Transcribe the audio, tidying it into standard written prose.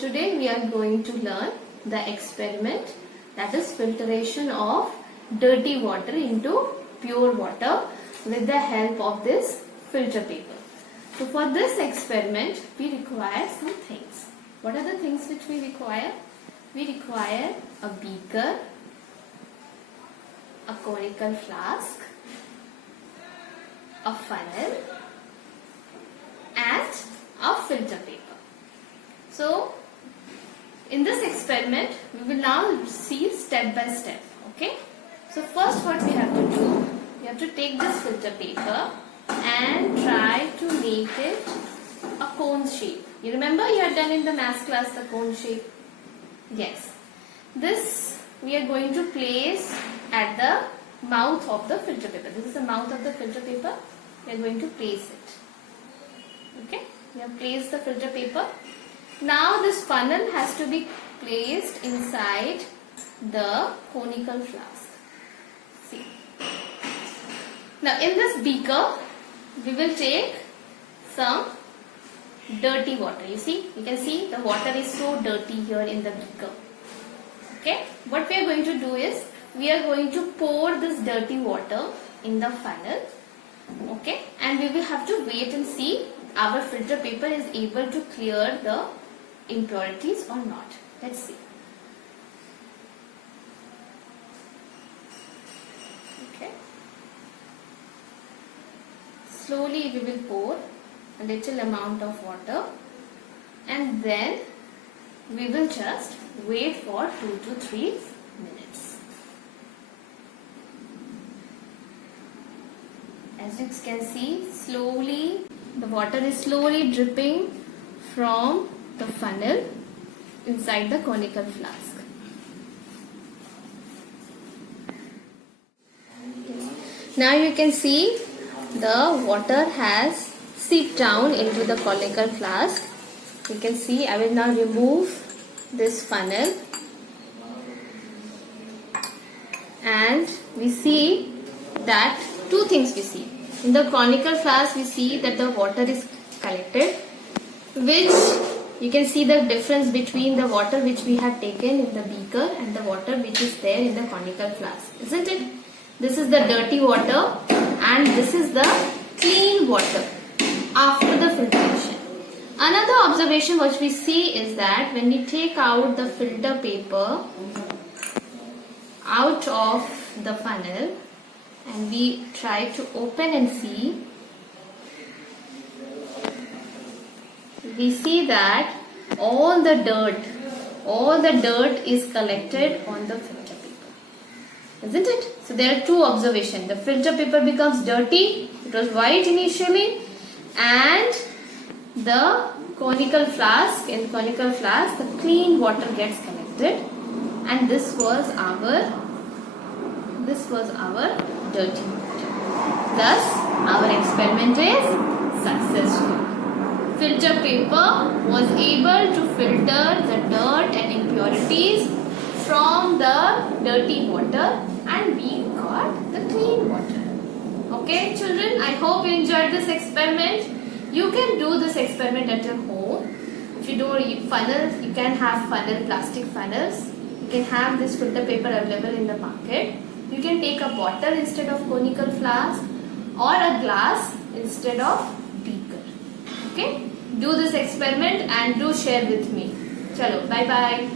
today we are going to learn the experiment, that is filtration of dirty water into pure water with the help of this filter paper. So for this experiment we require some things. What are the things which we require? We require a beaker, a conical flask, a funnel and a filter paper. So in this experiment we will now see step by step. Okay. So first what we have to do, we have to take this filter paper and try to make it a cone shape. You remember you had done in the maths class the cone shape? Yes. This we are going to place at the mouth of the filter paper. This is the mouth of the filter paper. We are going to place it. Okay. We have placed the filter paper. Now this funnel has to be placed inside the conical flask. See. Now in this beaker we will take some dirty water. You see, you can see the water is so dirty here in the beaker. Okay. What we are going to do is we are going to pour this dirty water in the funnel. Okay. And we will have to wait and see our filter paper is able to clear the impurities or not. Let's see. Okay. Slowly we will pour a little amount of water and then we will just wait for 2 to 3 minutes. As you can see, slowly the water is slowly dripping from the funnel inside the conical flask. Now you can see the water has seeped down into the conical flask. You can see I will now remove this funnel and we see that two things we see. In the conical flask we see that the water is collected, which you can see the difference between the water which we have taken in the beaker and the water which is there in the conical flask, isn't it? This is the dirty water and this is the clean water after the filtration. Another observation which we see is that when we take out the filter paper out of the funnel and we try to open and see, we see that all the dirt is collected on the filter paper, isn't it? So there are two observations. The filter paper becomes dirty, it was white initially, and the conical flask, the clean water gets collected, and this was our dirty water. Thus our experiment is successful. Filter paper was able to filter the dirt and impurities from the dirty water and we got the clean water. Okay children, I hope you enjoyed this experiment. You can do this experiment at your home. If you do funnels, you can have plastic funnels. You can have this filter paper available in the market. You can take a bottle instead of conical flask or a glass instead of beaker. Okay? Do this experiment and do share with me. Chalo, bye bye.